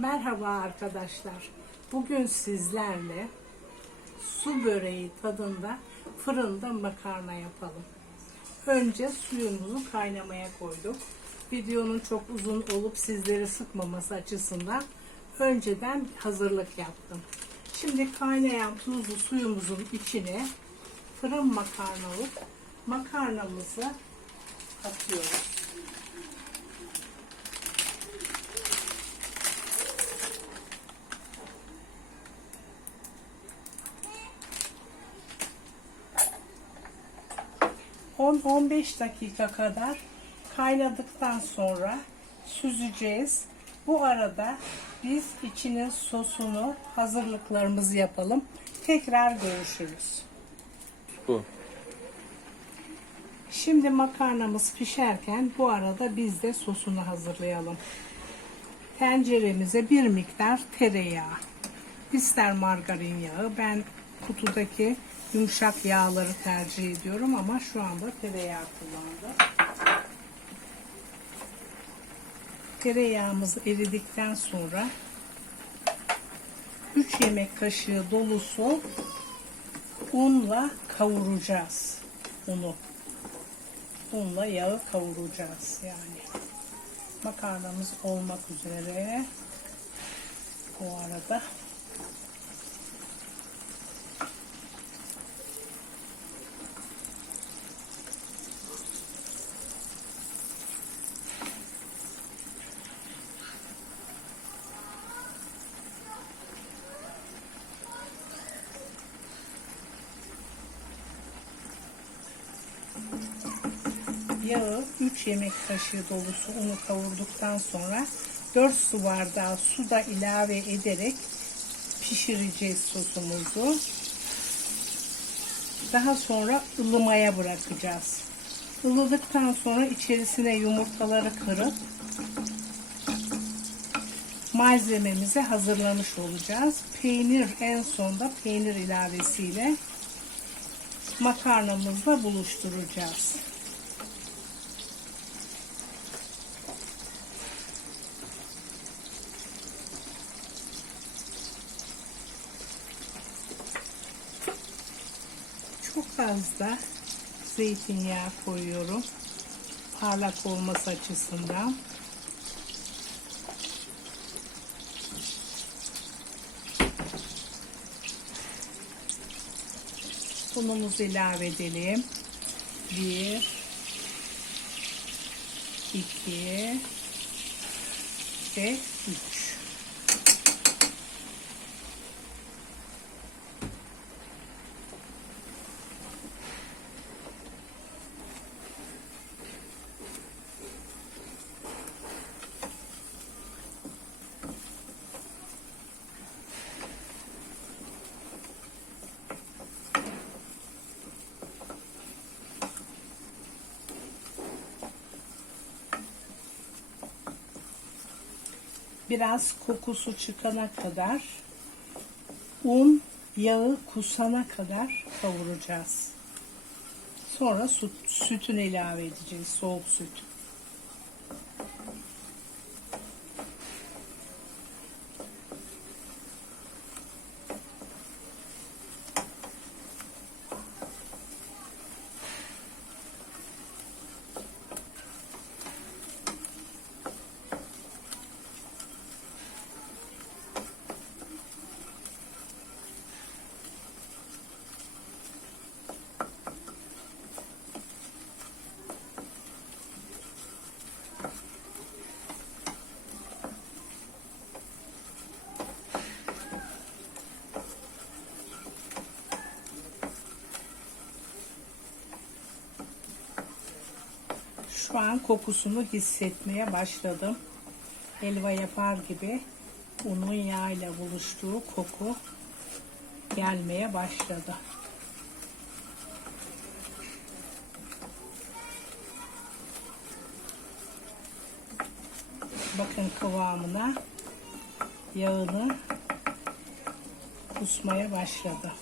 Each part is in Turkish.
Merhaba arkadaşlar. Bugün sizlerle su böreği tadında fırında makarna yapalım. Önce suyumuzu kaynamaya koyduk. Videonun çok uzun olup sizleri sıkmaması açısından önceden hazırlık yaptım. Şimdi kaynayan tuzlu suyumuzun içine fırın makarnalık makarnamızı atıyoruz. ...10-15 dakika kadar kaynadıktan sonra süzeceğiz. Bu arada biz içinin sosunu hazırlıklarımızı yapalım. Tekrar görüşürüz. Bu. Şimdi makarnamız pişerken bu arada biz de sosunu hazırlayalım. Tenceremize bir miktar tereyağı, ister margarin yağı, ben kutudaki yumuşak yağları tercih ediyorum ama şu anda tereyağı kullandım. Tereyağımız eridikten sonra 3 yemek kaşığı dolusu unla kavuracağız unu unla yağı kavuracağız yani. Makarnamız olmak üzere. Bu arada yağı 3 yemek kaşığı dolusu unu kavurduktan sonra 4 su bardağı su da ilave ederek pişireceğiz sosumuzu. Daha sonra ılımaya bırakacağız. Ilıdıktan sonra içerisine yumurtaları kırıp malzememizi hazırlamış olacağız. Peynir en sonda peynir ilavesiyle makarnamızla buluşturacağız. Çok fazla zeytinyağı koyuyorum. Parlak olması açısından. Unumuzu ilave edelim. Bir, iki ve üç. Biraz kokusu çıkana kadar un yağı kusana kadar kavuracağız. Sonra süt, sütünü ilave edeceğiz. Soğuk süt. Şu an kokusunu hissetmeye başladım. Helva yapar gibi unun yağıyla buluştuğu koku gelmeye başladı. Bakın kıvamına yağını kusmaya başladı.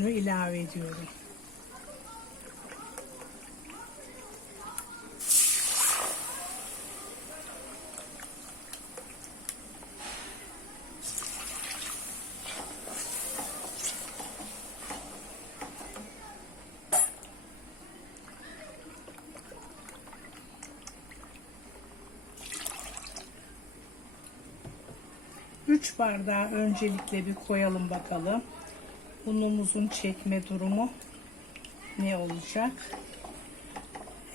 Sütünü ilave ediyorum. Üç bardağı öncelikle bir koyalım bakalım. Unumuzun çekme durumu ne olacak?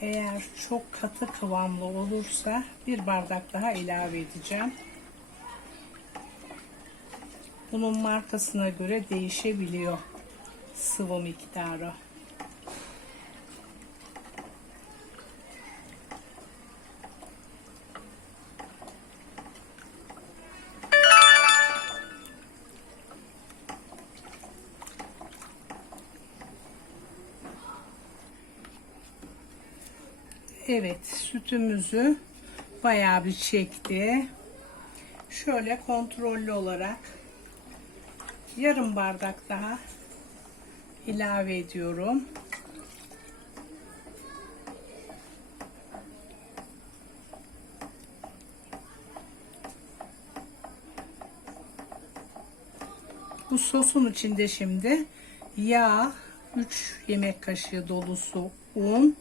Eğer çok katı kıvamlı olursa bir bardak daha ilave edeceğim. Bunun markasına göre değişebiliyor sıvı miktarı. Evet sütümüzü bayağı bir çekti. Şöyle kontrollü olarak yarım bardak daha ilave ediyorum. Bu sosun içinde şimdi yağ 3 yemek kaşığı dolusu un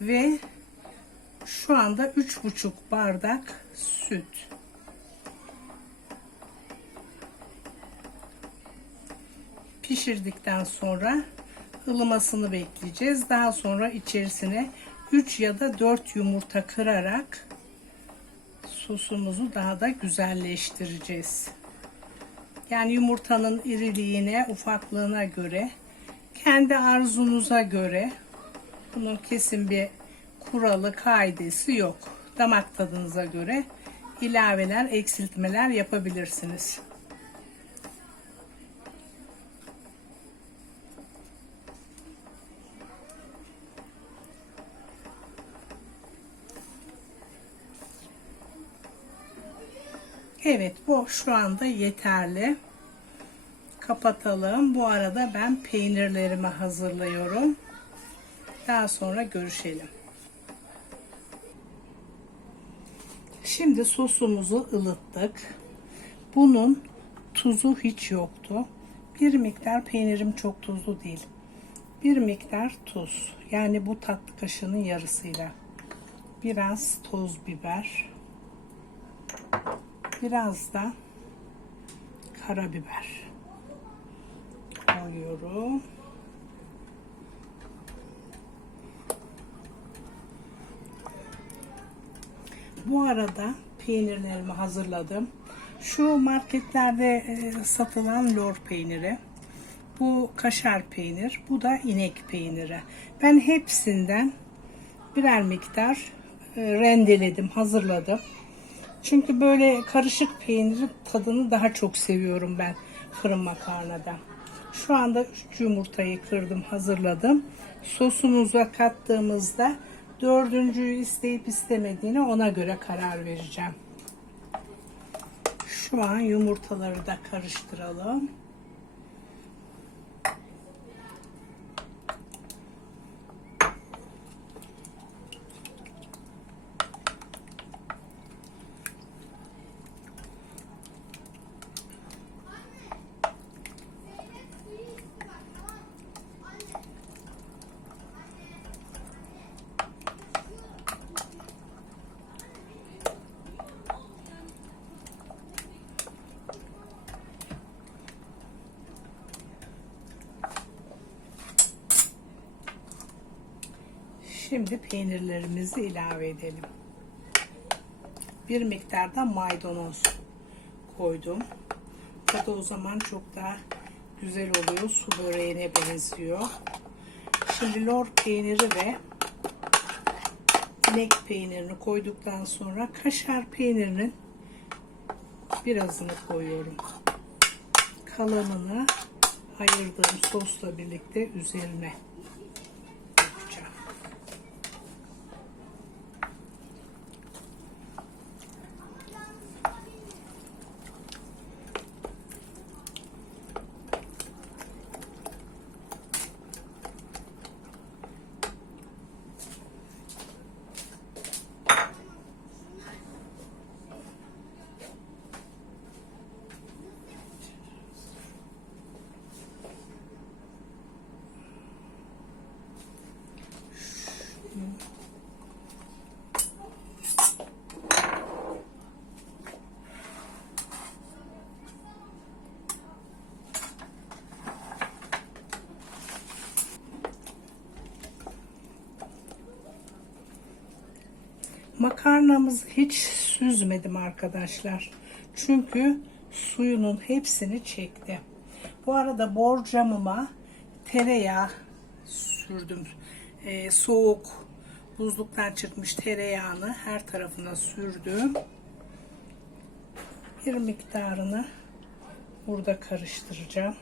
ve şu anda 3,5 bardak süt. Pişirdikten sonra ılımasını bekleyeceğiz. Daha sonra içerisine 3 ya da 4 yumurta kırarak sosumuzu daha da güzelleştireceğiz. Yani yumurtanın iriliğine, ufaklığına göre, kendi arzunuza göre bunun kesin bir kuralı, kaidesi yok. Damak tadınıza göre ilaveler, eksiltmeler yapabilirsiniz. Evet bu şu anda yeterli. Kapatalım. Bu arada ben peynirlerimi hazırlıyorum. Daha sonra görüşelim. Şimdi sosumuzu ılıttık. Bunun tuzu hiç yoktu. Bir miktar peynirim çok tuzlu değil. Bir miktar tuz. Yani bu tatlı kaşığının yarısıyla. Biraz toz biber. Biraz da karabiber koyuyorum. Bu arada peynirlerimi hazırladım. Şu marketlerde e, satılan lor peyniri. Bu kaşar peynir. Bu da inek peyniri. Ben hepsinden birer miktar e, rendeledim, hazırladım. Çünkü böyle karışık peynirin tadını daha çok seviyorum ben fırın makarnada. Şu anda 3 yumurtayı kırdım, hazırladım. Sosumuza kattığımızda dördüncüyü isteyip istemediğini ona göre karar vereceğim. Şu an yumurtaları da karıştıralım. Şimdi peynirlerimizi ilave edelim. Bir miktar da maydanoz koydum. Tadı o zaman çok daha güzel oluyor. Su böreğine benziyor. Şimdi lor peyniri ve inek peynirini koyduktan sonra kaşar peynirinin birazını koyuyorum. Kalanını ayırdığım sosla birlikte üzerine Makarnamızı hiç süzmedim arkadaşlar. Çünkü suyunun hepsini çekti. Bu arada borcamıma tereyağı sürdüm. Ee, soğuk buzluktan çıkmış tereyağını her tarafına sürdüm. Bir miktarını burada karıştıracağım.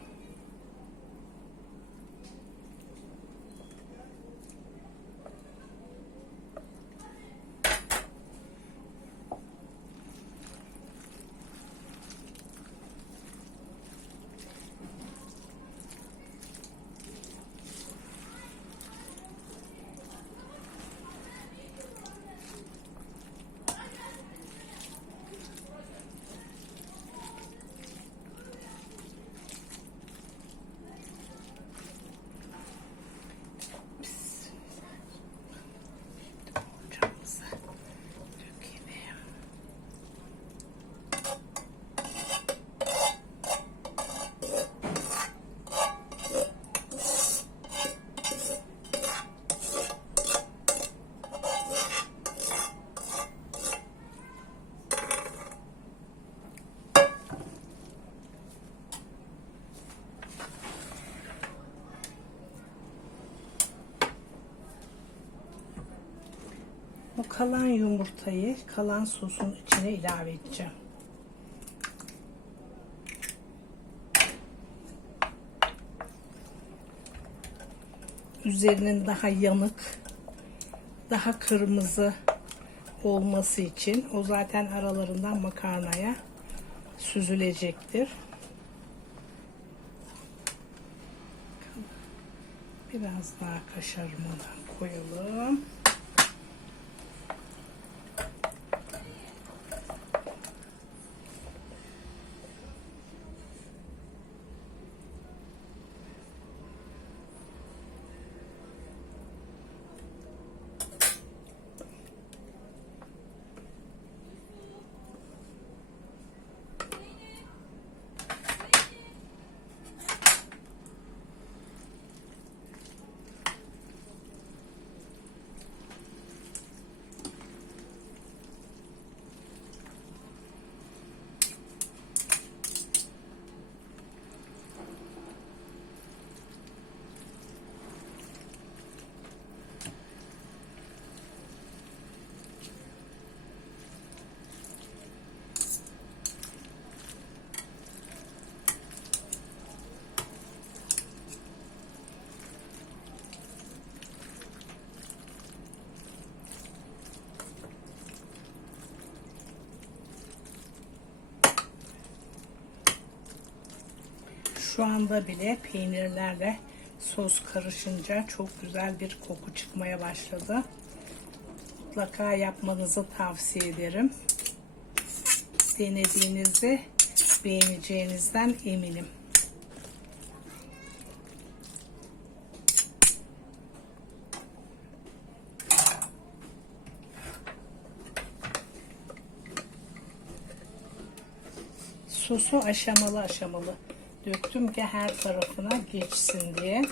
Kalan yumurtayı kalan sosun içine ilave edeceğim. Üzerinin daha yanık, daha kırmızı olması için o zaten aralarından makarnaya süzülecektir. Biraz daha kaşarımı da koyalım. Şu anda bile peynirlerle sos karışınca çok güzel bir koku çıkmaya başladı. Mutlaka yapmanızı tavsiye ederim. Denediğinizde beğeneceğinizden eminim. Sosu aşamalı aşamalı döktüm ki her tarafına geçsin diye.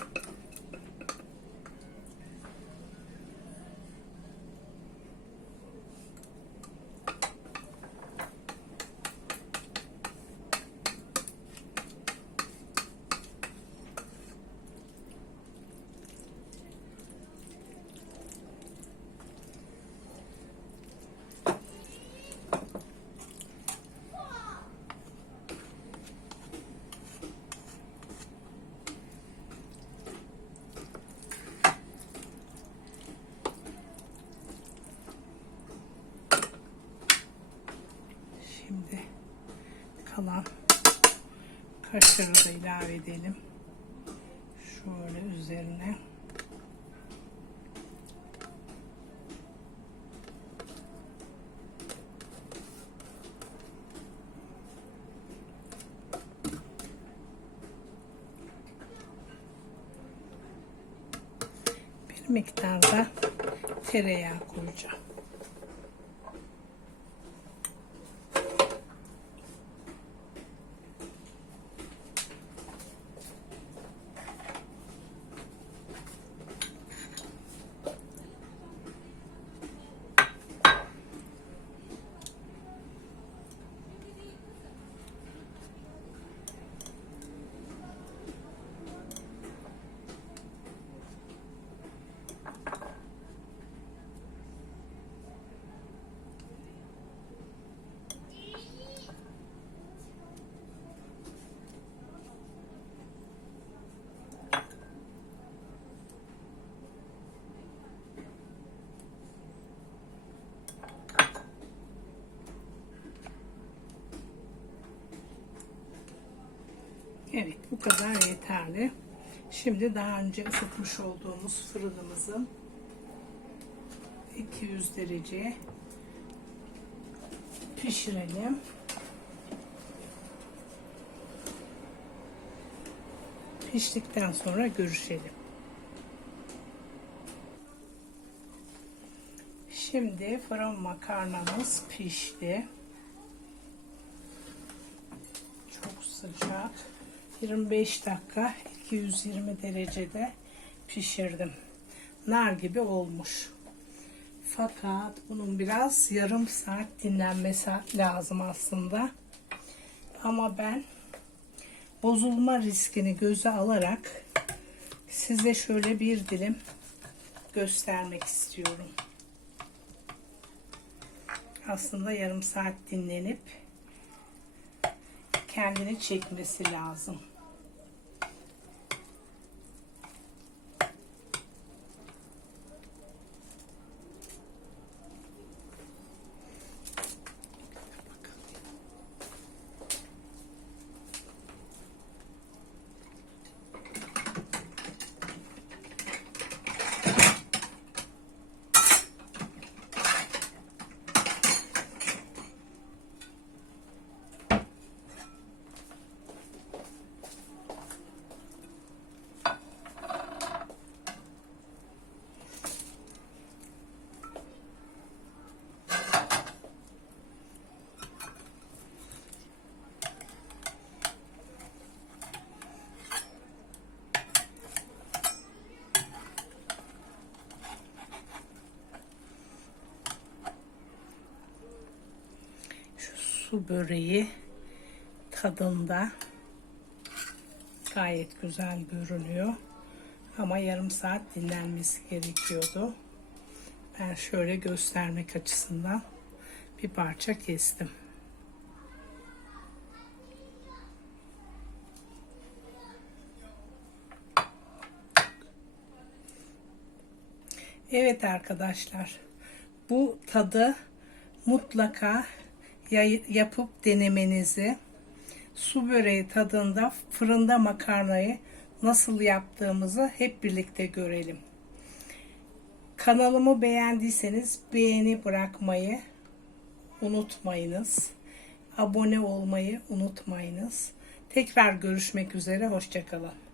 Şimdi kalan kaşarı da ilave edelim. Şöyle üzerine. Bir miktar da tereyağı koyacağım. Evet bu kadar yeterli. Şimdi daha önce ısıtmış olduğumuz fırınımızın 200 derece pişirelim. Piştikten sonra görüşelim. Şimdi fırın makarnamız pişti. Çok sıcak. 25 dakika 220 derecede pişirdim. Nar gibi olmuş. Fakat bunun biraz yarım saat dinlenmesi lazım aslında. Ama ben bozulma riskini göze alarak size şöyle bir dilim göstermek istiyorum. Aslında yarım saat dinlenip kendini çekmesi lazım. Şu su böreği tadında gayet güzel görünüyor. Ama yarım saat dinlenmesi gerekiyordu. Ben şöyle göstermek açısından bir parça kestim. Evet arkadaşlar. Bu tadı mutlaka yapıp denemenizi su böreği tadında fırında makarnayı nasıl yaptığımızı hep birlikte görelim. Kanalımı beğendiyseniz beğeni bırakmayı unutmayınız. Abone olmayı unutmayınız. Tekrar görüşmek üzere. Hoşçakalın.